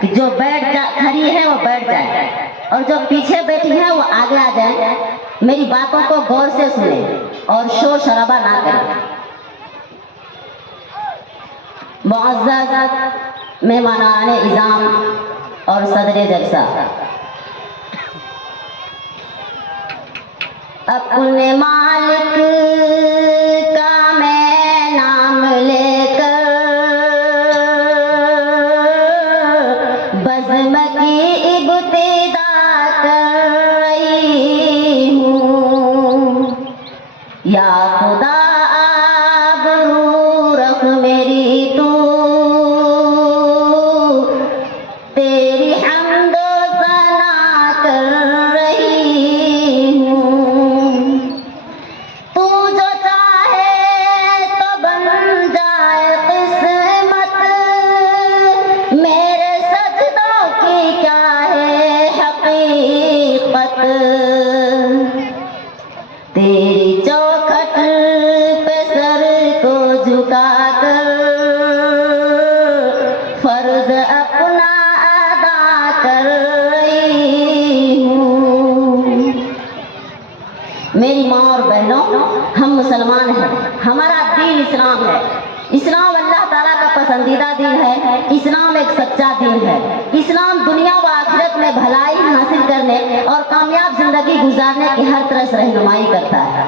کہ جو کھڑی ہے وہ بیٹھ جائے اور جو پیچھے بیٹھی ہے وہ آگے آ جائے. میری باتوں کو غور سے سنیں اور شور شرابہ نہ کریں. معزز مہمانان اعظام اور صدر جلسہ، اپنے مالک کا میں نام لے کر بزم کی ابتدا کر رہی ہوں. یا خدا آبرو رکھ میری تو، تیری حمد و ثنا کر رہی ہوں. تو جو چاہے تو بن جائے قسمت، میرے سجدوں کی کیا ہے حقیقت. تیری چوکھٹ پہ سر کو جھکا کر فرض اپنا ادا کر رہی ہوں. میری ماں اور بہنوں، ہم مسلمان ہیں، ہمارا دین اسلام ہے. اسلام اللہ تعالیٰ کا پسندیدہ دین ہے. اسلام ایک سچا دین ہے. اسلام دنیا و آخرت میں بھلائی حاصل کرنے اور کامیاب زندگی گزارنے کی ہر طرح سے رہنمائی کرتا ہے.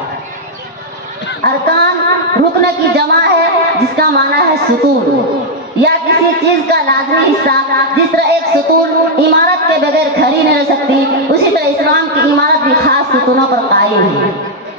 ارکان رکن کی جمع ہے جس کا معنی ہے ستون یا کسی چیز کا لازمی حصہ. جس طرح ایک ستون عمارت کے بغیر کھڑی نہیں رہ سکتی، اسی طرح اسلام کی عمارت بھی خاص ستونوں پر قائم ہے.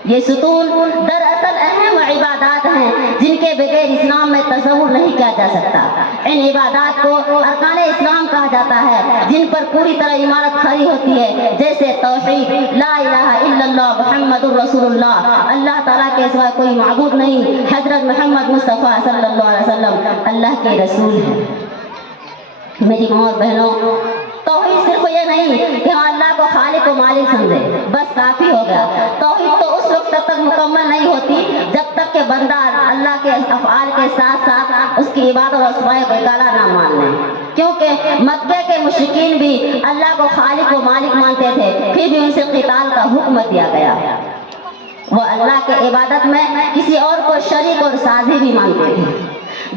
یہ ستون دراصل اہم عبادات ہیں جن کے بغیر اسلام میں تصور نہیں کیا جا سکتا. ان عبادات کو ارکان اسلام کہا جاتا ہے جن پر پوری طرح عمارت کھڑی ہوتی ہے، جیسے توحید، لا الہ الا اللہ محمد الرسول اللہ، اللہ تعالیٰ کے سوا کوئی معبود نہیں، حضرت محمد مصطفیٰ صلی اللہ علیہ وسلم اللہ کے رسول ہیں. میری ماں اور بہنوں، توحید صرف یہ نہیں کہ ہم اللہ کو خالق و مالک سمجھے، بس کافی ہو گیا. توحید تو اس وقت تک مکمل نہیں ہوتی جب تک کہ بندہ اللہ کے افعال کے ساتھ ساتھ اس کی عبادت اور اسماء بیکارہ نہ مان لے. کیونکہ مکہ کے مشرکین بھی اللہ کو خالق و مالک مانتے تھے، پھر بھی ان سے قتال کا حکم دیا گیا. وہ اللہ کے عبادت میں کسی اور کو شریک اور سازی بھی مانتے تھے.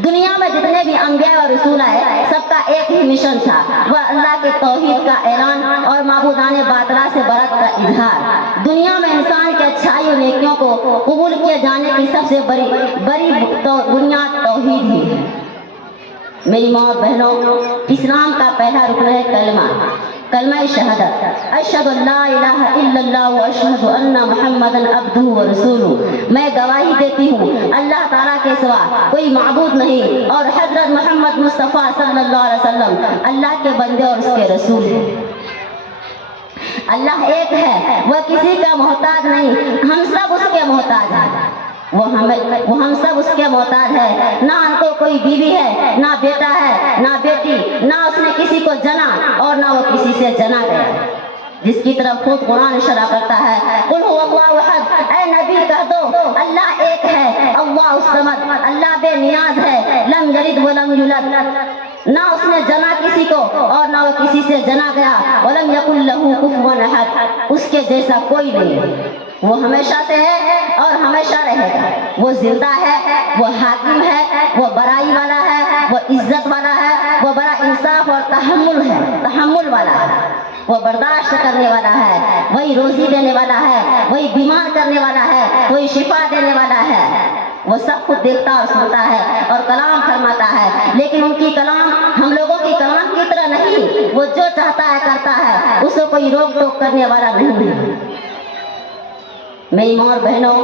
دنیا میں جتنے بھی انبیاء اور رسول آئے، سب کا ایک ہی مشن تھا، وہ اللہ کے توحید کا اعلان اور معبودان باطلہ سے برات کا اظہار. دنیا میں انسان کی اچھائی اور نیکیوں کو قبول کیے جانے کی سب سے بڑی بنیاد توحید ہی ہے. میری ماں اور بہنوں، اسلام کا پہلا رکن ہے کلمہ شہادت. اشہد ان لا الہ الا اللہ و اشہد ان محمدا عبدہ و رسولہ. میں گواہی دیتی ہوں اللہ تعالیٰ کے سوا کوئی معبود نہیں اور حضرت محمد مصطفیٰ صلی اللہ علیہ وسلم اللہ کے بندے اور اس کے رسول ہیں. اللہ ایک ہے، وہ کسی کا محتاج نہیں، ہم سب اس کے محتاج ہیں. وہ ہم سب اس کے محتاج ہے. نہ ان کو کوئی بیوی ہے، نہ بیٹا ہے، نہ بیٹی، نہ اس نے کسی کو جنا اور نہ وہ کسی سے جنا گیا، جس کی طرف خود قرآن اشارہ کرتا ہے. قل هو اللہ احد، اے نبی کہہ دو اللہ ایک ہے، اللہ الصمد، اللہ بے نیاز ہے، لم یلد ولم یولد، نہ اس نے جنا کسی کو اور نہ وہ کسی سے جنا گیا. ولم یکن لہ کفوا احد، اس کے جیسا کوئی نہیں. وہ ہمیشہ سے ہے اور ہمیشہ رہے گا. وہ زندہ ہے، وہ حاکم ہے، وہ بڑائی والا ہے، وہ عزت والا ہے، وہ بڑا انصاف اور تحمل والا ہے. وہ برداشت کرنے والا ہے، وہی روزی دینے والا ہے، وہی بیمار کرنے والا ہے، وہی شفا دینے والا ہے. وہ سب کچھ دیکھتا اور سنتا ہے اور کلام فرماتا ہے، لیکن ان کی کلام ہم لوگوں کی کلام کی طرح نہیں. وہ جو چاہتا ہے کرتا ہے، اس کو کوئی روک ٹوک کرنے والا نہیں ہے. میری ماں اور بہنوں،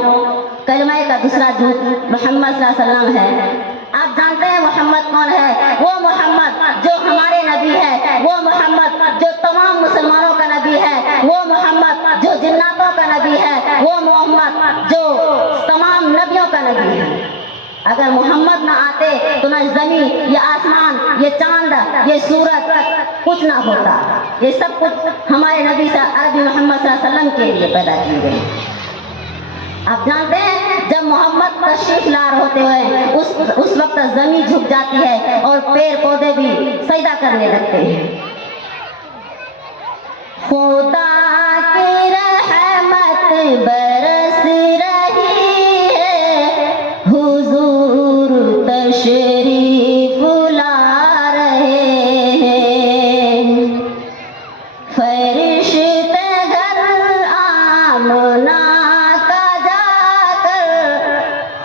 کلمہ کا دوسرا جز محمد صلی اللہ علیہ وسلم ہے. آپ جانتے ہیں محمد کون ہے؟ وہ محمد جو ہمارے نبی ہے، وہ محمد جو تمام مسلمانوں کا نبی ہے، وہ محمد جو جناتوں کا نبی ہے، وہ محمد جو تمام نبیوں کا نبی ہے. اگر محمد نہ آتے تو نہ زمین، یہ آسمان، یہ چاند، یہ سورج کچھ نہ ہوتا. یہ سب کچھ ہمارے نبی عربی محمد صلی اللہ علیہ وسلم کے لیے پیدا کی گئی. آپ جانتے ہیں جب محمد تشریف لار ہوتے ہوئے اس وقت زمین جھک جاتی ہے اور پیڑ پودے بھی سجدہ کر करने लगते हैं। खुदा की रहमत बरस रही है, हुजूर तशरीफ ला रहे हैं। फरिश्ते घर आमना का जाकर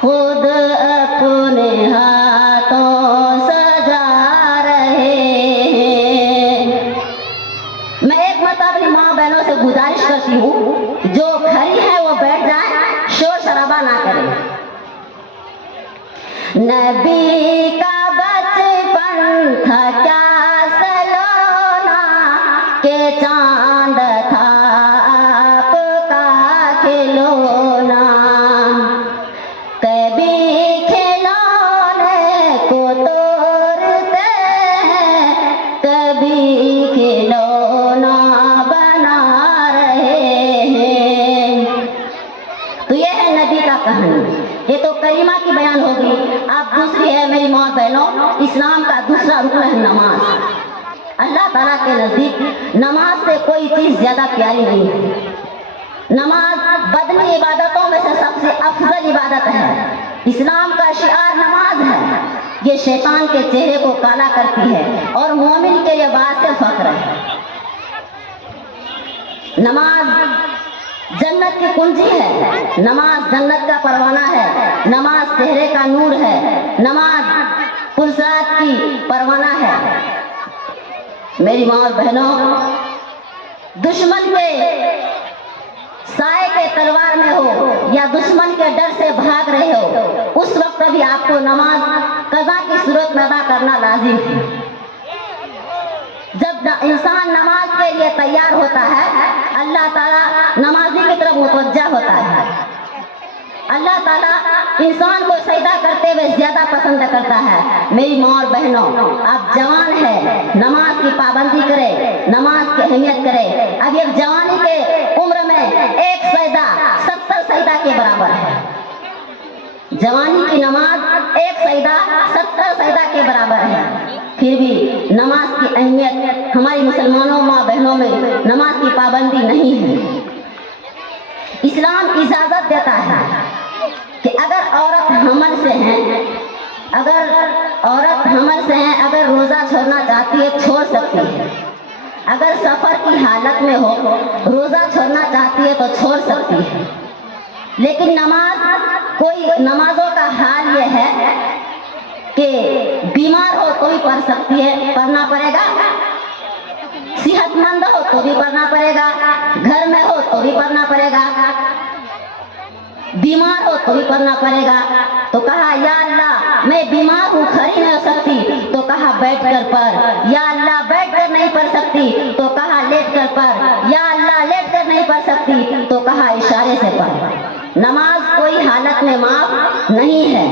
खुद अपने हाथों सजा रहे हैं। मैं एक मत अपनी माँ बहनों से गुजारिश करती हूँ, जो खड़ी है वो बैठ जाए, शोर शराबा ना करें। नबी का बचपन था क्या सलोना, के चांद था आपका खिलौना। कभी खिलौने को तोड़ते हैं, कभी खिलौना बना रहे हैं। तो ये है नबी का कहानी। ये तो करीमा की बयान होगी। अब दूसरी है मेरी माँ बहनों, इस्लाम का दूसरा रुकन है नमाज। अल्लाह ताला के नजदीक नमाज से कोई चीज ज्यादा प्यारी नहीं है। नमाज बदनी इबादतों में से सबसे अफजल इबादत है। इस्लाम का शिआर नमाज है। ये शैतान के चेहरे को काला करती है और मोमिन के लिए बात फख्र है। नमाज जन्नत की कुंजी है। नमाज जन्नत का परवाना है। नमाज चेहरे का नूर है। नमाज पुरसात की परवाना है। मेरी माँ और बहनों, दुश्मन के साए के तलवार में हो या दुश्मन के डर से भाग रहे हो, उस वक्त भी आपको नमाज कज़ा की सूरत में अदा करना लाजिम है। जब इंसान नमाज के लिए तैयार होता है, अल्लाह ताला नमाजी की तरफ मुतवज्जा होता है। अल्लाह ताला इंसान को सजदा करते हुए ज्यादा पसंद करता है। मेरी माँ और बहनों, आप जवान है, नमाज की पाबंदी करे, नमाज की अहमियत करे। अब एक जवानी के उम्र में एक सजदा 70 सजदा के बराबर है। जवानी की नमाज एक सजदा 70 सजदा के बराबर है। फिर भी नमाज की अहमियत हमारी मुसलमानों माँ बहनों में नमाज की पाबंदी नहीं है। इस्लाम इजाजत देता है कि अगर औरत हमल से है, अगर रोजा छोड़ना चाहती है छोड़ सकती है। अगर सफर की हालत में हो, रोजा छोड़ना चाहती है तो छोड़ सकती है। लेकिन नमाजों का हाल ये है कि बीमार हो तो भी पढ़ सकती है, पढ़ना पड़ेगा। सेहतमंद हो तो भी पढ़ना पड़ेगा, घर में हो तो भी पढ़ना पड़ेगा, बीमार हो तो भी पढ़ना पड़ेगा। तो कहा या अल्लाह मैं बीमार हूँ, खड़ी नहीं हो सकती, तो कहा बैठ कर पढ़। या अल्लाह बैठ कर नहीं पढ़ सकती, तो कहा लेट कर पढ़। या अल्लाह लेट कर नहीं पढ़ सकती, तो कहा इशारे से पढ़। नमाज कोई हालत में माफ नहीं है।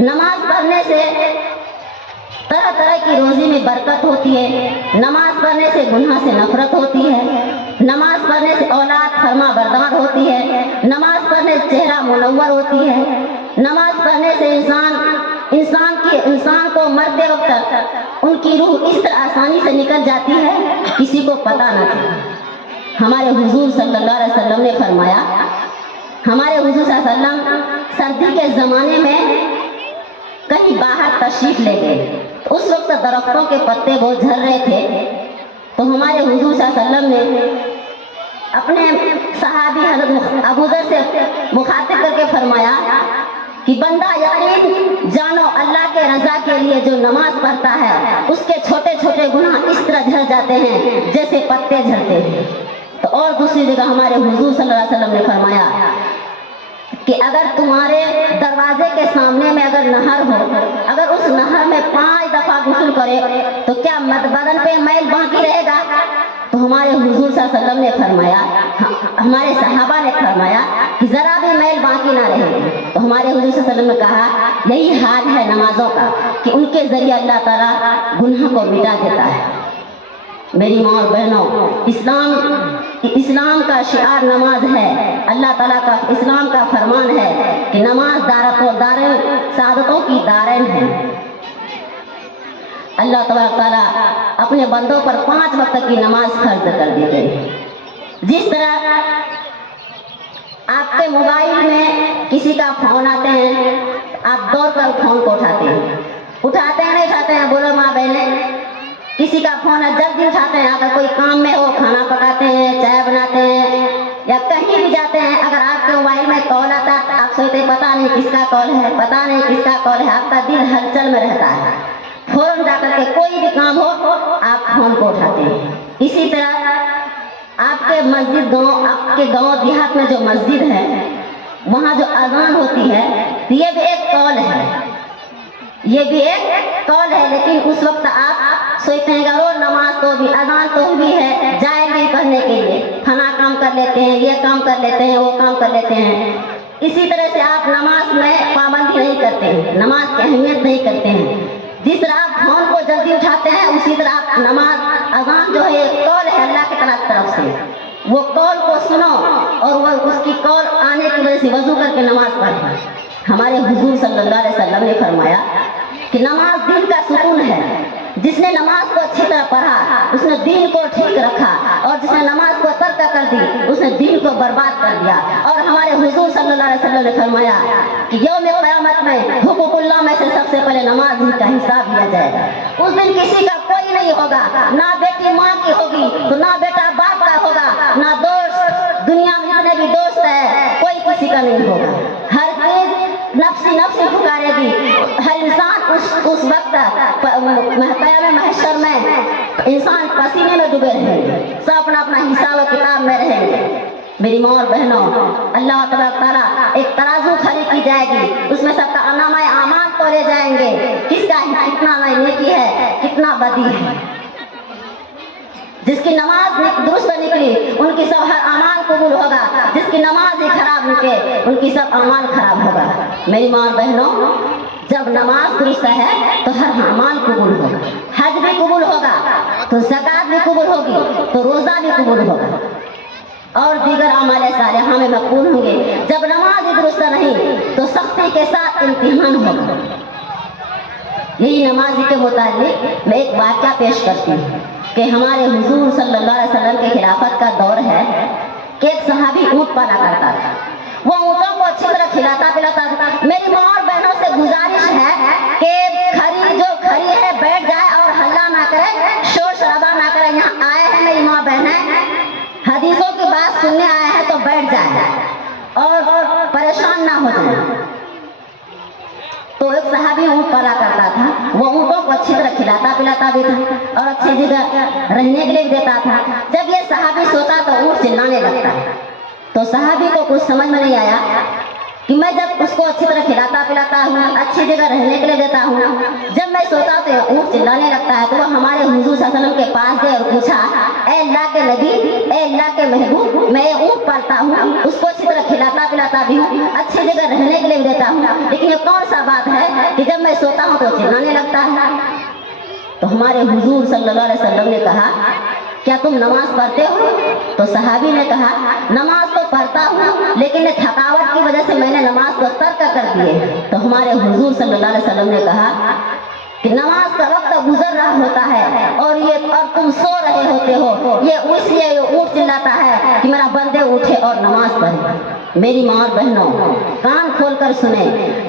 नमाज पढ़ने से तरह तरह की रोजी में बरकत होती है। नमाज पढ़ने से गुनाह से नफरत होती है। नमाज पढ़ने से औलाद फरमा बरदार होती है। नमाज पढ़ने से चेहरा मुनव्वर होती है। नमाज पढ़ने से इंसान को मरते वक्त उनकी रूह इस तरह आसानी से निकल जाती है किसी को पता न चले। हमारे हुजूर सल्लल्लाहु अलैहि वसल्लम ने फरमाया, हमारे हुजूर सल्लल्लाहु अलैहि वसल्लम सर्दी के ज़माने में कहीं बाहर तशरीफ ले गए। उस वक्त दरख्तों के पत्ते बहुत झड़ रहे थे। तो हमारे हुजूर सल्लल्लाहु अलैहि वसल्लम ने अपने सहाबी हज़रत अबू ज़र से मुखातिब करके फरमाया कि बंदा यकीन जानो अल्लाह के रज़ा के लिए जो नमाज पढ़ता है उसके छोटे छोटे गुनाह इस तरह झड़ जाते हैं जैसे पत्ते झड़ते हैं। तो और दूसरी जगह हमारे हुजूर सल्लल्लाहु अलैहि वसल्लम ने फरमाया कि अगर तुम्हारे दरवाजे के सामने में अगर नहर हो, अगर उस नहर में 5 दफा गुस्ल करे तो क्या बदन पे मैल बाकी रहेगा? तो हमारे हुजूर सल्लल्लाहु अलैहि वसल्लम ने फरमाया, हमारे सहाबा ने फरमाया कि जरा भी मैल बाकी ना रहे। तो हमारे हुजूर सल्लल्लाहु अलैहि वसल्लम ने कहा यही हाल है नमाजों का कि उनके जरिए अल्लाह ताला गुनाह को मिटा देता है। मेरी माँ और बहनों, इस्लाम का शिआर नमाज है। अल्लाह ताला का इस्लाम का फरमान है कि नमाज दारैन सादतों की दारैन है। अल्लाह तबारक ताला अपने बंदों पर 5 वक्त की नमाज फर्ज कर दी गई। जिस तरह आपके मोबाइल में किसी का फोन आते हैं, आप दौड़ कर फोन को उठाते हैं, उठाते हैं नहीं उठाते हैं, बोलो माँ बहने। किसी का फोन है जल्दी उठाते हैं, अगर कोई काम में हो, खाना पकाते हैं, चाय बनाते हैं या कहीं भी जाते हैं, अगर आपके मोबाइल में कॉल आता है आप सोचते हैं पता नहीं किसका कॉल है, पता नहीं किसका कॉल है, आपका दिल हलचल में रहता है। फौरन जाकर के कोई भी काम हो आप फोन को उठाते हैं। इसी तरह आपके मस्जिद गांव, आपके गांव देहात में जो मस्जिद है वहाँ जो अजान होती है ये भी एक कॉल है, ये भी एक कॉल है। लेकिन उस वक्त आप सोचते हैं कि रोज नमाज तो भी, अजान तो भी है, जाएंगे पढ़ने के लिए, खाना काम कर लेते हैं, ये काम कर लेते हैं, वो काम कर लेते हैं। इसी तरह से आप नमाज में पाबंदी नहीं करते हैं, नमाज की अहमियत नहीं करते हैं। जिस तरह आप फोन को जल्दी उठाते हैं उसी तरह आप नमाज, अजान जो है कॉल है अल्लाह की तरफ से, वो कॉल को सुनो और वो उसकी कॉल आने की वजह से वजू करके नमाज पढ़ो। हमारे हुजूर सल्लल्लाहु अलैहि वसल्लम ने फरमाया कि नमाज दीन का सुकून है। जिसने नमाज को अच्छी तरह पढ़ा उसने दीन को ठीक रखा, और जिसने नमाज को तर्क कर दी उसने दीन को बर्बाद कर दिया। और हमारे हुजूर सल्लल्लाहु अलैहि वसल्लम ने फरमाया कि यौम क़यामत में हुकूकुल्लाह में से सबसे पहले नमाज ही का हिसाब लिया जाएगा। उस दिन किसी का कोई नहीं होगा, ना बेटी माँ की होगी तो ना बेटा बाप का होगा, ना दोस्त, दुनिया में जितने भी दोस्त है कोई किसी का नहीं होगा। हर चीज नफ्सी नफ्सी पुकारेगी। हर इंसान उस वक्त क़यामत महशर में इंसान पसीने में डूबे रहेंगे, सब अपना अपना हिसाब किताब में रहेंगे। मेरी माँ और बहनों, अल्लाह तबारक ताला एक तराजू खड़ी की जाएगी, उसमें सबका अनामा आमाल तोले जाएंगे, किसका कितना नेकी है, कितना बदी है। जिसकी नमाज दुरुस्त निकली उनकी सब हर अमाल कबूल होगा, जिसकी नमाज ही खराब निकले उनकी सब अमाल खराब होगा। मेरी माँ और बहनों, जब नमाज दुरुस्त है तो हर अमाल कबूल होगा, हज भी कबूल होगा, तो ज़कात भी कबूल होगी, तो रोज़ा भी कबूल होगा, और दीगर अमाल सालिहा में मकबूल होंगे। जब नमाज ही दुरुस्त नहीं तो सख्ती के साथ इम्तिहान होगा। यही नमाजी के मुतालिक मैं एक वाक़या पेश करती हूँ कि हमारे हुजूर सल्लल्लाहु अलैहि वसल्लम के खिलाफत का दौर है कि एक सहाबी ऊँट पाला करता था। वो ऊँटों को अच्छी तरह खिलाता पिलाता था। मेरी माँ और बहनों से गुजारिश है कि खरी है बैठ जाए और हल्ला ना करे, शोर शराबा ना करे। यहाँ आए हैं मेरी माँ बहनें, हदीसों की बात सुनने आए हैं तो बैठ जाए और परेशान ना हो जाए। तो एक सहाबी ऊँट पाला करता था, वो ऊँटों को अच्छी तरह खिलाता पिलाता भी था और अच्छी जगह रहने के लिए भी देता था। जब ये सहाबी सोता तो ऊँट चिल्लाने लगता है। तो सहाबी को कुछ समझ में नहीं आया कि मैं जब उसको अच्छी तरह खिलाता पिलाता हूँ, अच्छी जगह रहने के लिए देता हूँ, जब मैं सोता तो ऊँट चिल्लाने लगता है। तो वो हमारे हुजूर सल्लल्लाहु अलैहि वसल्लम के पास गए और पूछा, ए अल्लाह के नबी, ए अल्लाह के महबूब, मैं ऊँट पालता हूँ, उसको अच्छी तरह खिलाता पिलाता भी हूँ, अच्छी जगह रहने के लिए भी देता हूँ, लेकिन ये कौन सा बात है कि जब मैं सोता हूँ तो चिल्लाने लगता है। तो हमारे हुजूर सल्लल्लाहु अलैहि वसल्लम ने कहा, क्या तुम नमाज पढ़ते हो? तो सहाबी ने कहा, नमाज तो पढ़ता हूँ लेकिन थकावट की वजह से मैंने नमाज को तर्क कर दिए। तो हमारे हुजूर सल्लल्लाहु अलैहि वसल्लम ने कहा कि नमाज का वक्त गुजर रहा होता है और तुम सो रहे होते हो, ये इसलिए ऊँट चिल्लाता है कि मेरा बंदे उठे और नमाज पढ़े। मेरी माँ और बहनों, कान खोल कर सुने,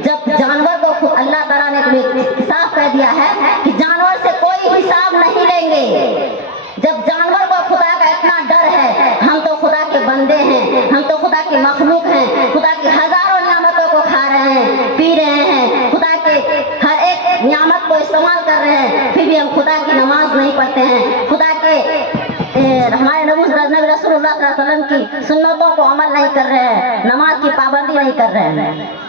जब जानवर को अल्लाह ताला ने साफ कह दिया है कि जानवर से कोई हिसाब नहीं लेंगे। जब जानवर को खुदा का इतना डर है, हम तो खुदा के बंदे हैं, हम तो खुदा के मखलूक हैं, खुदा की हजारों नियामतों को खा रहे हैं, पी रहे हैं, खुदा के हर एक नियामत को इस्तेमाल कर रहे हैं, फिर भी हम खुदा की नमाज नहीं पढ़ते हैं, खुदा के हमारे नबी रसूलुल्लाह सल्लल्लाहु अलैहि वसल्लम की सुन्नतों को अमल नहीं कर रहे हैं, नमाज की पाबंदी नहीं कर रहे हैं।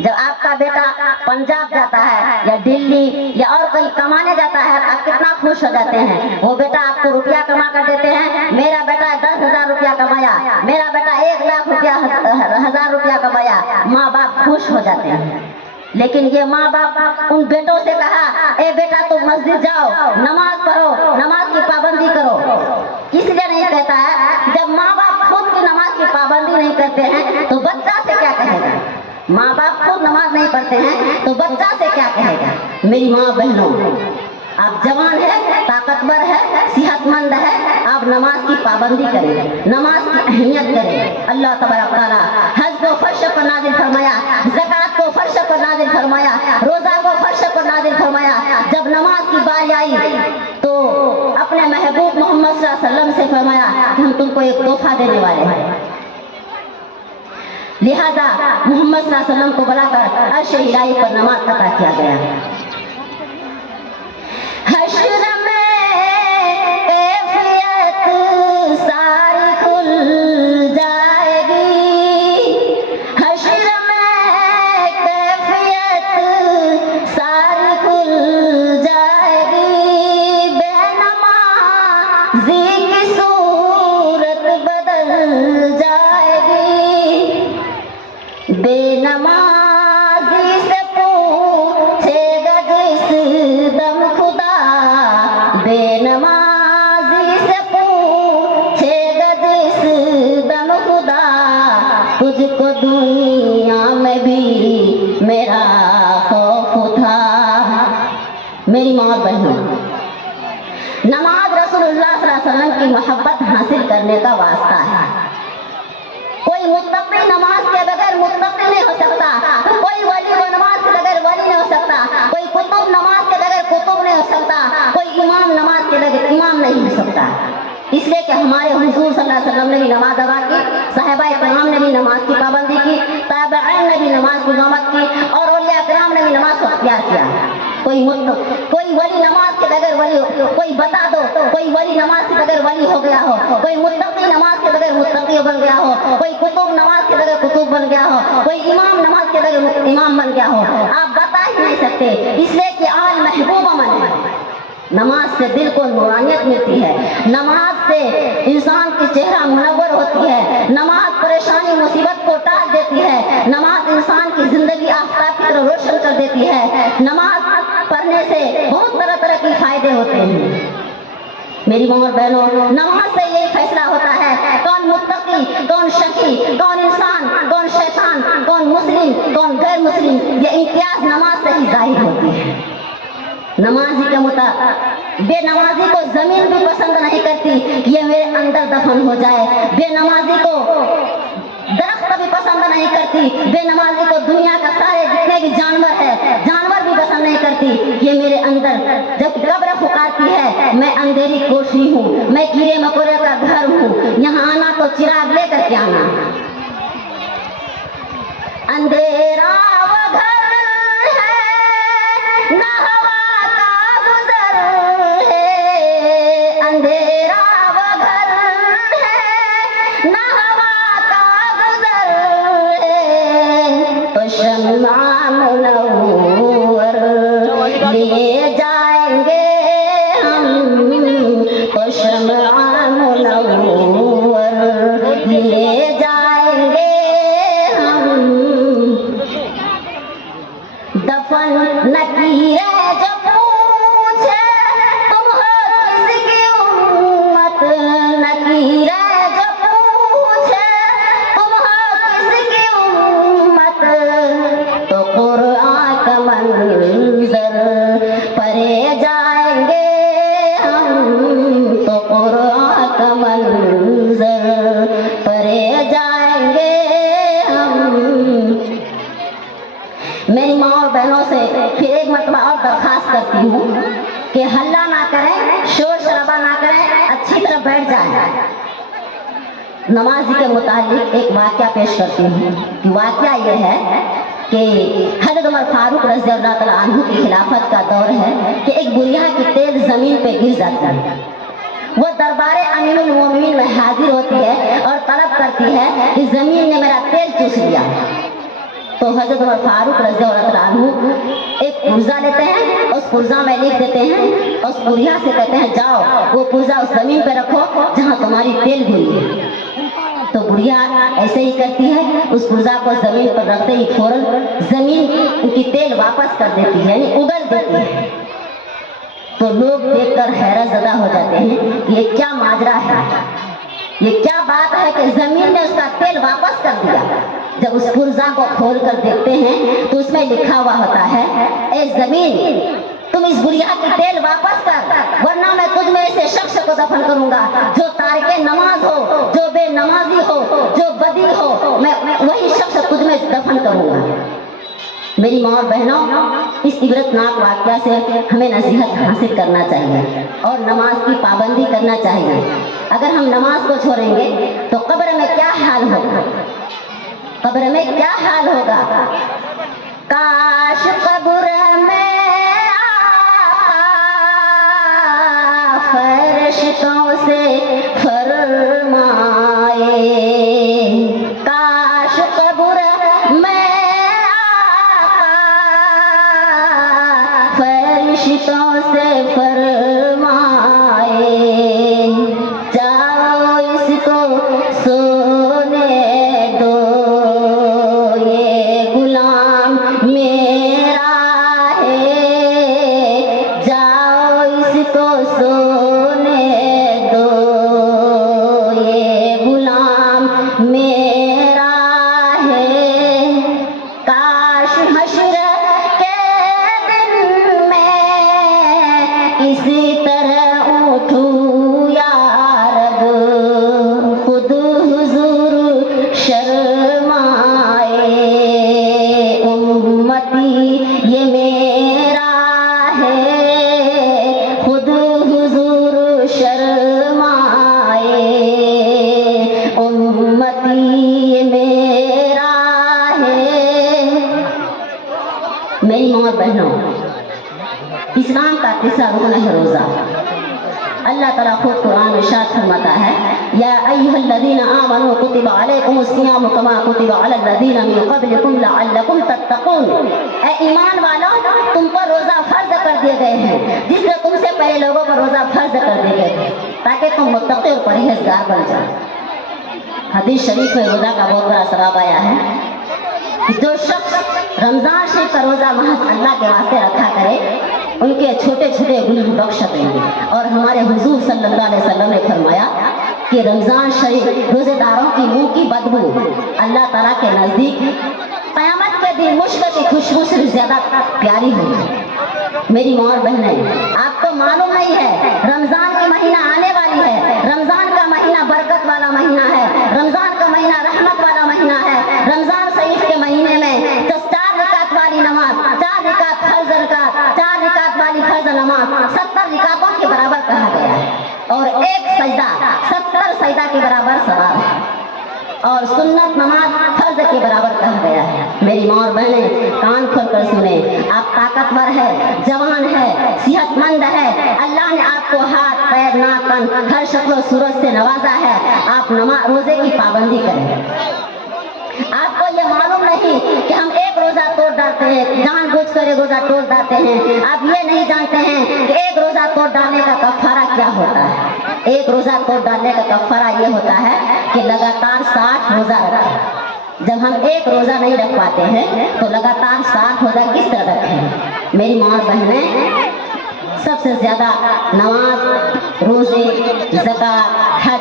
जब आपका बेटा पंजाब जाता है या दिल्ली या और कहीं कमाने जाता है, आप कितना खुश हो जाते हैं। वो बेटा आपको रुपया कमा कर देते हैं, मेरा बेटा 10,000 रुपया कमाया, मेरा बेटा 1,00,000 रुपया कमाया, माँ बाप खुश हो जाते हैं। लेकिन ये माँ बाप उन बेटों से कहा, ए बेटा तुम मस्जिद जाओ, नमाज पढ़ो, नमाज की पाबंदी करो, इसलिए नहीं कहता है। जब माँ बाप खुद की नमाज की पाबंदी नहीं करते हैं तो बच्चा से क्या कहेगा? माँ बाप खुद नमाज नहीं पढ़ते हैं तो बच्चा से क्या कहेगा? میری ماں بہنوں، آپ جوان ہے، طاقتور ہے، صحت مند ہے، آپ نماز کی پابندی کریں، نماز کی اہمیت کریں۔ اللہ تبارک تعالیٰ حج کو فرض پر نازل فرمایا، زکوٰۃ کو فرض پر نازل فرمایا، روزہ کو فرض پر نازل فرمایا۔ جب نماز کی باری آئی تو اپنے محبوب محمد صلی اللہ علیہ وسلم سے فرمایا کہ ہم تم کو ایک تحفہ دینے والے ہیں۔ لہذا محمد صلی اللہ علیہ وسلم کو بلا کر عرش الہی پر نماز عطا کیا گیا۔ حشر میں کیفیت ساری کھل جائے گی، حشر میں کیفیت ساری کھل جائے گی، بے نمازی کی صورت بدل جائے گی، بے نمازی سے پوچھے گا جس دم خدا، بے نمازی سے پوچھے گا جس دم خدا، تجھ کو دنیا میں بھی میرا خوف تھا۔ میری ماں اور بہنوں، نماز رسول اللہ صلی اللہ علیہ وسلم کی محبت حاصل کرنے کا واسطہ ہے۔ کوئی متقی نماز کے بغیر متقی نہیں ہو سکتا، کوئی ولی و نماز کے بغیر ولی نہیں ہو سکتا، کوئی کتب نماز کے بغیر کتب نہیں ہو سکتا، کوئی امام نماز کے بغیر امام نہیں ہو سکتا۔ اس لیے کہ ہمارے حضور صلی اللہ علیہ وسلم نے بھی نماز ادا کی، صحابہ کرام نے بھی نماز کی پابندی کی، تابعین نے بھی نماز کی اقامت کی، اور اولیاء کرام نے بھی نماز کو اختیار کیا۔ کوئی ولی نماز کے بغیر ولی ہو، کوئی بتا دو کوئی ولی نماز کے بغیر ولی ہو گیا ہو، کوئی متقی نماز کے بغیر متقی بن گیا ہو، کوئی کتب نماز کے بغیر کتب بن گیا ہو، کوئی امام نماز کے بغیر امام بن گیا ہو، آپ بتا ہی نہیں سکتے۔ اس لیے کہ آج محبوب عمل ہے، نماز سے دل کو نورانیت ملتی ہے، نماز سے انسان کی چہرہ منور ہوتی ہے، نماز پریشانی مصیبت کو ٹال دیتی ہے، نماز انسان کی زندگی آفتاب کی طرح روشن کر دیتی ہے، نماز پڑھنے سے بہت طرح طرح کے فائدے ہوتے ہیں۔ میری ماں اور بہنوں، نماز سے یہی فیصلہ ہوتا ہے کون متقی، کون شقی، کون انسان، کون شیطان، کون مسلم، کون غیر مسلم، یہ امتیاز نماز سے ہی ظاہر ہوتی ہے۔ نمازی کے مطابق بے نمازی کو زمین بھی پسند نہیں کرتی کہ یہ میرے اندر دفن ہو جائے، بے نمازی کو درخت بھی پسند نہیں کرتی، بے نمازی کو دنیا کا سارے جتنے بھی جانور ہے جانور بھی پسند نہیں کرتی یہ میرے اندر۔ جب قبر پکارتی ہے میں اندھیری کوٹری ہوں، میں کیڑے مکوڑے کا گھر ہوں، یہاں آنا تو چراغ لے کر کے آنا، اندھیرا وہ گھر ہے نہ ہوا کا گزر ہے، اندھیرا وہ گھر ہے نہ ہوا کا گزر ہے، تو شمع منور لیے جائیں گے ہم، تو شمع منور لیے جائیں گے ہم، دفن نکیرے جو پوچھے تم ہو کس کی امت، نکیرے جو پوچھے تم ہو کس کی امت، تو قرآن کا منظر پڑھے جائیں گے ہم، تو قرآن کا منظر پڑھے جائیں گے ہم۔ میری ماں اور بہنوں سے پھر ایک مرتبہ اور درخواست کرتی ہوں کہ ہلہ نہ کریں، شور شرابہ نہ کریں، اچھی طرح بیٹھ جائیں۔ نمازی کے متعلق ایک واقعہ پیش کرتی ہوں۔ واقعہ یہ ہے کہ حضرت عمر فاروق رضی اللہ تعالیٰ عنہ کی خلافت کا دور ہے کہ ایک بڑھیا کی تیل زمین پہ گر جاتی ہے، وہ دربار امیر المومنین میں حاضر ہوتی ہے اور طلب کرتی ہے کہ زمین نے میرا تیل چوس لیا۔ تو حضرت عمر فاروق رضی اللہ تعالیٰ عنہ ایک پرزہ لیتے ہیں، اس پرزہ میں لکھ دیتے ہیں، اس بڑھیا سے کہتے ہیں جاؤ وہ پرزہ اس زمین پہ رکھو جہاں تمہاری تیل گری ہے۔ تو بڑھیا ایسے ہی کرتی ہے، اس پرزہ کو زمین پر رکھتے ہی فوراً زمین کی تیل واپس کر دیتی ہے، یعنی اگل دیتی ہے۔ تو لوگ دیکھ کر حیرت زدہ ہو جاتے ہیں یہ کیا ماجرا ہے، یہ کیا بات ہے کہ زمین نے اس کا تیل واپس کر دیا۔ جب اس پرزہ کو کھول کر دیکھتے ہیں تو اس میں لکھا ہوا ہوتا ہے اے زمین तुम इस गुड़िया की तेल वापस कर, वरना मैं तुझ में ऐसे शख्स को दफन करूंगा जो तारिके नमाज हो, जो बेनमाजी हो, जो बदी हो, मैं वही शख्स तुझ में दफन करूंगा। मेरी माँ और बहनों, इस इबरतनाक वाक़या से हमें नसीहत हासिल करना चाहिए और नमाज की पाबंदी करना चाहिए। अगर हम नमाज को छोड़ेंगे तो कब्र में क्या हाल होगा, कब्र में क्या हाल होगा। काश कब्र में फरिश्तों से फरमाए, काश कब्र में फरिश्तों से फरमाए, जाओ इसको सोने दो, ये गुलाम मेरा है, जाओ इसको सोने दो, ये गुलाम मेरा है। काश हश्र के दिन में इसी तरह उठूं या रब, खुद हुजूर शर्माए, उम्मती ये मेरा है, खुद हुजूर शर्माए, उम्मती ये मेरा है। मेरी माँ बहनों, इस्लाम का तीसरा रुकन है रोज़ा। अल्लाह ताला खुद कुरान में इरशाद फरमाता है, या अय्युहल्लज़ीना आमनू कुतिबा अलैकुमुस्सियामु कमा कुतिबा अलल्लज़ीना मिन क़ब्लिकुम लअल्लकुम तत्तक़ून। ऐ ईमान वालों, तुम पर रोज़ा फर्ज कर दिए गए हैं जिससे तुमसे पहले लोगों पर रोज़ा फर्ज कर दिए गए थे ताकि तुम मुत्तक़ी और परहेज़गार बन जाओ। हदीस शरीफ में रोज़ा का बहुत बड़ा सवाब आया है कि जो शख्स रमज़ान शरीफ का रोज़ा महज अल्लाह के वास्ते रखा करे, उनके छोटे छोटे गुनाह बख्श देंगे। और हमारे हुजूर सल्लल्लाहु अलैहि वसल्लम ने फरमाया कि रमज़ान शरीफ रोज़ेदारों की मुंह की बदबू अल्लाह ताला के नज़दीक क़यामत के दिन मुश्क की खुशबू से ज़्यादा प्यारी होगी। मेरी माँ और बहनें, आपको मालूम नहीं है रमज़ान की महीना आने वाली है, रमज़ान का महीना बरकत वाला महीना है, रमज़ान का महीना रहमत वाला महीना है। रमज़ान शरीफ के महीने में तो 4 रकात वाली नमाज, 4 रकात फर्ज रकात, 4 रकात वाली फर्ज नमाज 70 रकातों के बराबर कहा गया है, और एक सजदा 70 सजदा के बराबर सवाब है, और सुन्नत नमाज फर्ज के बराबर कहा गया है। मेरी माँ और बहने, कान खोल कर सुने, आप ताकतवर है, जवान है, सेहतमंद है, अल्लाह ने आपको हाथ पैर नाक कान हर शक्ल सूरत से नवाजा है। आप नमाज रोजे की पाबंदी करें। आपको ये मालूम नहीं कि हम एक रोजा तोड़ डालते हैं, जानबूझकर एक रोजा तोड़ डालते हैं। आप ये नहीं जानते हैं कि एक रोजा तोड़ डालने का कफारा क्या होता है। एक रोजा तोड़ डालने का कफारा ये होता है कि लगातार 60 रोजा रखें। जब हम एक रोजा नहीं रख पाते हैं तो लगातार 60 रोजा किस तरह रखें। मेरी माँ और बहनें, सबसे ज्यादा नमाज, रोजे, ज़कात, हज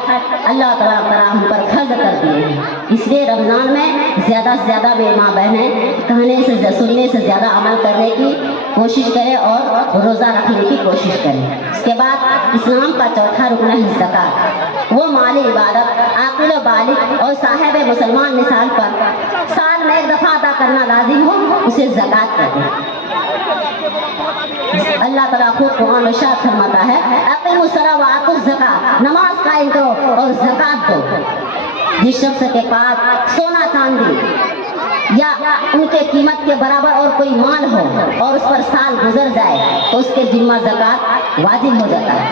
अल्लाह ताला हम पर फर्ज कर दिए हैं। इसलिए रमज़ान में ज़्यादा से ज़्यादा मेरी माँ बहनें कहने से सुनने से ज़्यादा अमल करने की कोशिश करें और रोज़ा रखने की कोशिश करें। इसके बाद इस्लाम का चौथा रुकन है ज़कात। वो माली इबादत आक़िल बालिग और साहिब मुसलमान मिसाल पर साल में एक दफ़ा अदा करना लाजिम हो, उसे ज़कात कहते हैं। अल्लाह ताला खुद कुरान में इरशाद फरमाता है, अक़ीमुस्सलाह व आतुज़ ज़कात, नमाज कायम करो और ज़कात दो। जिस शख्स के पास सोना चांदी या उनके कीमत के बराबर और कोई माल हो और उस पर साल गुजर जाए तो उसके जिम्मा ज़कात वाजिब हो जाता है।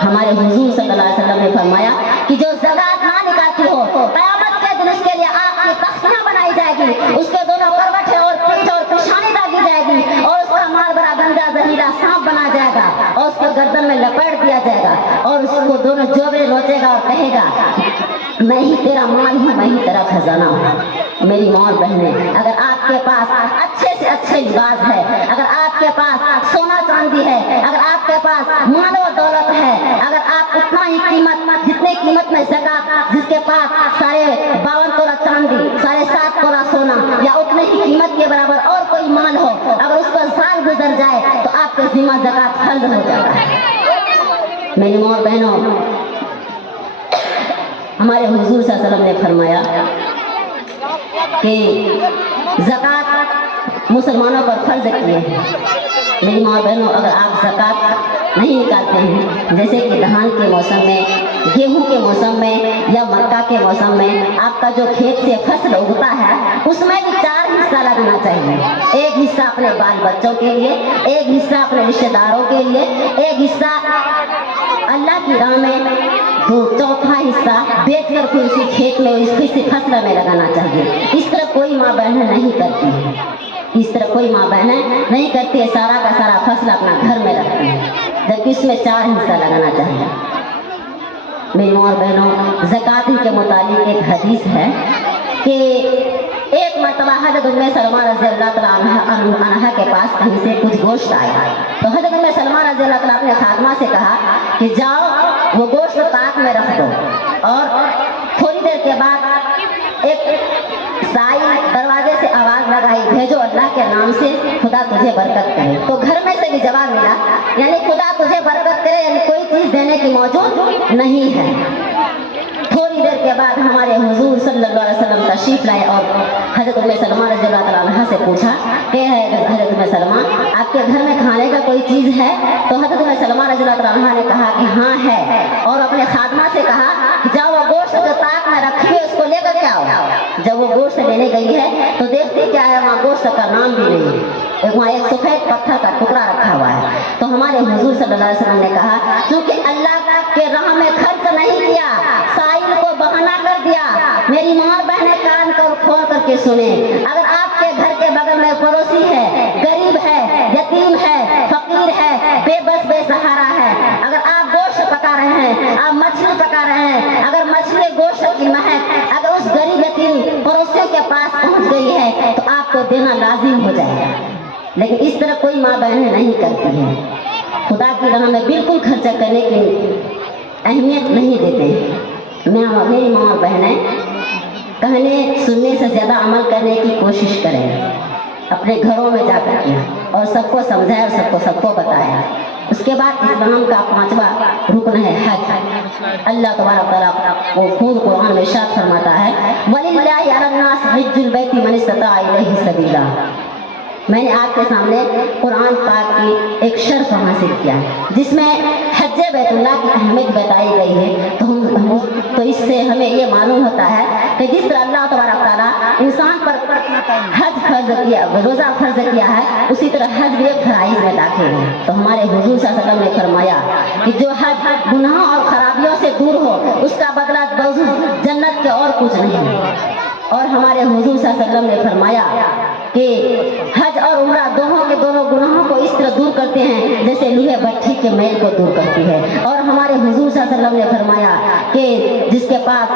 हमारे हुजूर सल्लल्लाहु अलैहि वसल्लम ने फरमाया कि जो ज़कात ना निकालती हो, क़यामत के दिन उसके लिए आग की तख्तियां बनाई जाएगी, उसके दोनों करवटें और पीठ और पेशानी दागी जाएगी, और उसका माल बड़ा गंदा जहरीला सांप बना जाएगा और उसको गर्दन में लपेट दिया जाएगा और उसको दोनों जोबे नोचेगा और कहेगा, मैं ही तेरा माल हूँ, मैं ही तेरा खजाना हूँ। मेरी माँ और बहनें, अगर आपके पास अच्छे से अच्छे लिबास है, अगर आपके पास सोना चांदी है, अगर आपके पास माल और दौलत है, अगर आप उतना ही कीमत जितने कीमत में ज़कात, जिसके पास 52 तोला चांदी, 7.5 तोला सोना या उतने ही कीमत के बराबर और कोई माल हो, अगर उसको साल गुजर जाए तो आपके ज़िम्मा ज़कात फर्ज हो जाता है। मेरी माँ और बहनों, हमारे हुजूर सल्लल्लाहु अलैहि वसल्लम ने फरमाया कि ज़कात मुसलमानों पर फर्ज किए हैं। मेरी माँ और बहनों, अगर आप ज़कात नहीं निकालते हैं, जैसे कि धान के मौसम में, गेहूं के मौसम में या मक्का के मौसम में आपका जो खेत से फसल उगता है, उसमें भी 4 हिस्सा लगाना चाहिए। एक हिस्सा अपने बाल बच्चों के लिए, एक हिस्सा अपने रिश्तेदारों के लिए, एक हिस्सा अल्लाह की राह में, तो चौथा हिस्सा बेच कर फिर उसी खेत में, इसी फसल में लगाना चाहिए। इस तरह कोई माँ बहन नहीं करती है, इस तरह कोई माँ बहन नहीं करती है, सारा का सारा फसल अपना घर में रखती है, जबकि इसमें 4 हिस्सा लगाना चाहिए। मेरी माँ और बहनों, ज़कात के मुतालिक एक हदीस है कि एक मरतबा हज़रत उम्मे सलमा रज़ियल्लाहु तआला अन्हा के पास कहीं से कुछ गोश्त आया, तो हज़रत उम्मे सलमा रज़ियल्लाहु तआला अपने खादमा से कहा कि जाओ वो गोश्त ताक में रख दो। और थोड़ी देर के बाद एक साई दरवाजे से आवाज लगाई, भेजो अल्लाह के नाम से, खुदा तुझे बरकत करे। तो घर में से भी जवाब मिला, यानी खुदा तुझे बरकत करे, यानी कोई चीज देने की मौजूद नहीं है। थोड़ी देर के बाद हमारे हुजूर सल्लल्लाहु अलैहि वसल्लम तशरीफ लाए और हज़रत उम्मे सलमा रज़ियल्लाहु तआला अन्हा से पूछा कि हज़रत उम्मे सलमा, आपके घर में खाने का कोई चीज़ है? तो हज़रत उम्मे सलमा रज़ियल्लाहु तआला अन्हा ने कहा कि हाँ है, और अपने खादमा से कहा जाओ वो गोश्त जो ताक में रखी है उसको लेकर के आओ। जब वो गोश्त लेने गई है तो देखती क्या है, वहाँ गोश्त का नाम भी नहीं है, वहाँ एक सफेद पत्थर का टुकड़ा रखा हुआ है। तो हमारे हुजूर सल्लल्लाहु अलैहि वसल्लम ने कहा, क्योंकि अल्लाह के राह में खर्च नहीं किया, साइल को बहाना कर दिया। मेरी माँ और बहनें कान को खोल करके सुने, अगर आपके घर के बगल में पड़ोसी है, गरीब है, यतीम है, फकीर है, बेबस बेसहारा है, अगर आप गोश्त पका रहे हैं, आप मछली पका रहे हैं, अगर मछली गोश्त की महक अगर उस गरीब यतीम पड़ोसी के पास पहुंच गई है तो आपको देना लाजिम हो जाएगा। लेकिन इस तरह कोई माँ बहनें नहीं करती हैं, खुदा की राह में बिल्कुल खर्चा करने की अहमियत नहीं देते हैं। मेरी माँ और बहनें कहने सुनने से ज़्यादा अमल करने की कोशिश करें, अपने घरों में जाकर के और सबको समझाया और सबको बताया। उसके बाद इस्लाम का 5वां रुकन है हज। अल्लाह तबारक तआला वो खुद कुरान में इरशाद फरमाता है, वलिल्लाहि अलन्नास हिज्जुल बैति मन इस्तता इलैहि सबीला। मैंने आपके सामने कुरान पाक की एक शर्फ हासिल किया है जिसमें हज्ज बैतुल्लाह की अहमियत बताई गई है। तो इससे हमें ये मालूम होता है कि जिस तरह अल्लाह तबारक तआला इंसान पर हज फर्ज किया, रोज़ा फर्ज किया है, उसी तरह हज भी एक फराइज में दाखिल है। तो हमारे हुजूर सल्लल्लाहु अलैहि वसल्लम ने फरमाया कि जो हज गुनाहों और खराबियों से दूर हो उसका बदला जन्नत के और कुछ नहीं। और हमारे हुजूर सल्लल्लाहु अलैहि वसल्लम ने फरमाया कि हज और उम्रा दोनों के दोनों गुनाहों को इस तरह दूर करते हैं जैसे लूहे भट्ठी के मैल को दूर करती है। और हमारे हुजूर सल्लल्लाहु अलैहि वसल्लम ने फरमाया कि जिसके पास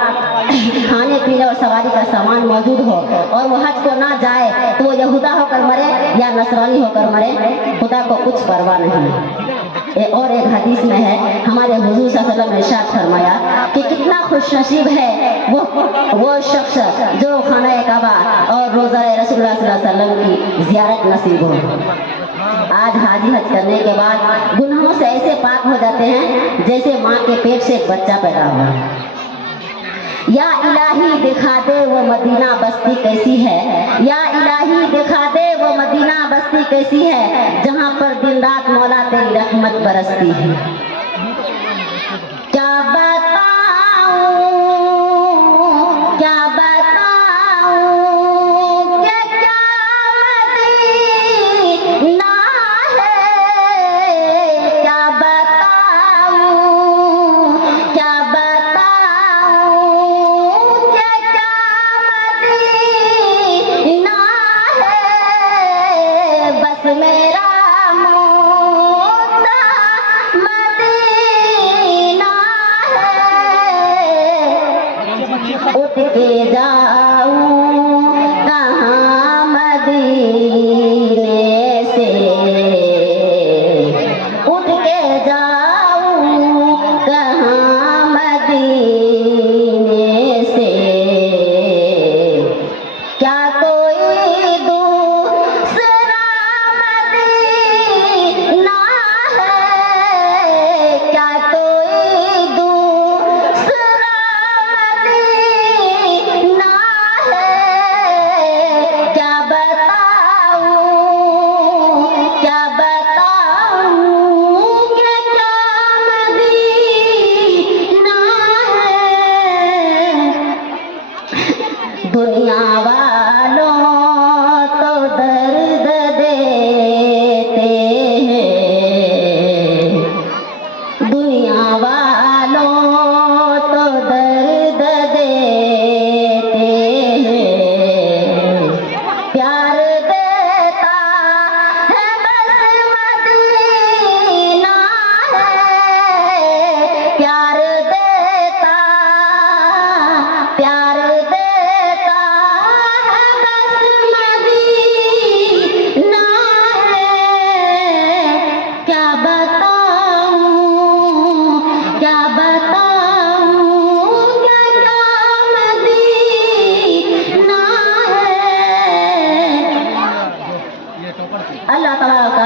खाने पीने और सवारी का सामान मौजूद हो और वो हज को ना जाए तो वो यहूदा होकर मरे या नसरानी होकर मरे, खुदा को कुछ परवाह नहीं। और एक हदीस में है, हमारे हुजूर सल्लल्लाहु अलैहि वसल्लम ने इरशाद फरमाया कि कितना खुशनसीब है वो शख्स जो खाना काबा और रोज़ा रसूलुल्लाह सल्लल्लाहु अलैहि वसल्लम की ज़ियारत नसीब हो। आज हाजी हज करने के बाद गुनाहों से ऐसे पाक हो जाते हैं जैसे माँ के पेट से एक बच्चा पैदा हुआ। या इलाही दिखा दे वो मदीना बस्ती कैसी है, या इलाही दिखा दे वो मदीना बस्ती कैसी है जहाँ पर दिन रात मौला तेरी रहमत बरसती है। क्या बताऊं क्या बताऊं कि क्या मदीना है, क्या बताऊं क्या बताऊं कि क्या मदीना है, बस मेरा मुद्दा मदीना है। उठ के जाऊं कहाँ मदीने से, उठ के जाऊं कहाँ मदीने से, क्या कोई दूसरा मदीना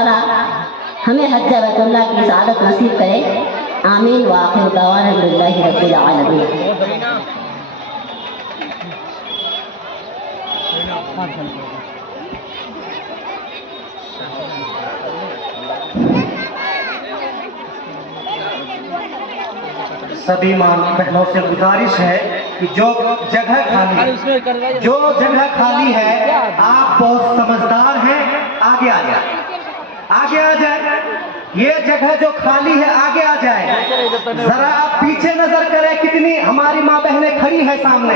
تعالیٰ ہمیں حج بیت اللہ کی سعادت نصیب کرے. آمین وآخر دعوانا الحمدللہ رب العالمین. سبھی ماں بہنوں سے گزارش ہے کہ جو جگہ خالی ہے آپ بہت سمجھدار ہیں، آگے آ جائیں، آگے آ جائیں. یہ جگہ جو خالی ہے آگے آ جائیں. ذرا آپ پیچھے نظر کریں کتنی ہماری ماں بہنیں کھڑی ہیں سامنے.